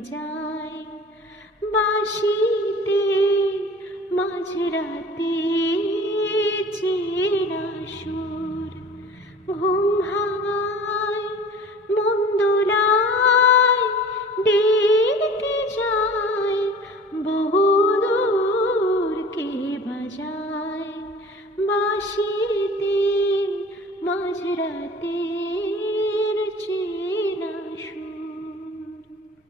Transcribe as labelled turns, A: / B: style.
A: বাজায় বাসিতে মাঝরাতে চেরা সুর ঘুম ভাঙায় মন্দোলায় দেখতে যায়। বহুদূর কে বাজায় বাসিতে মাঝরাতে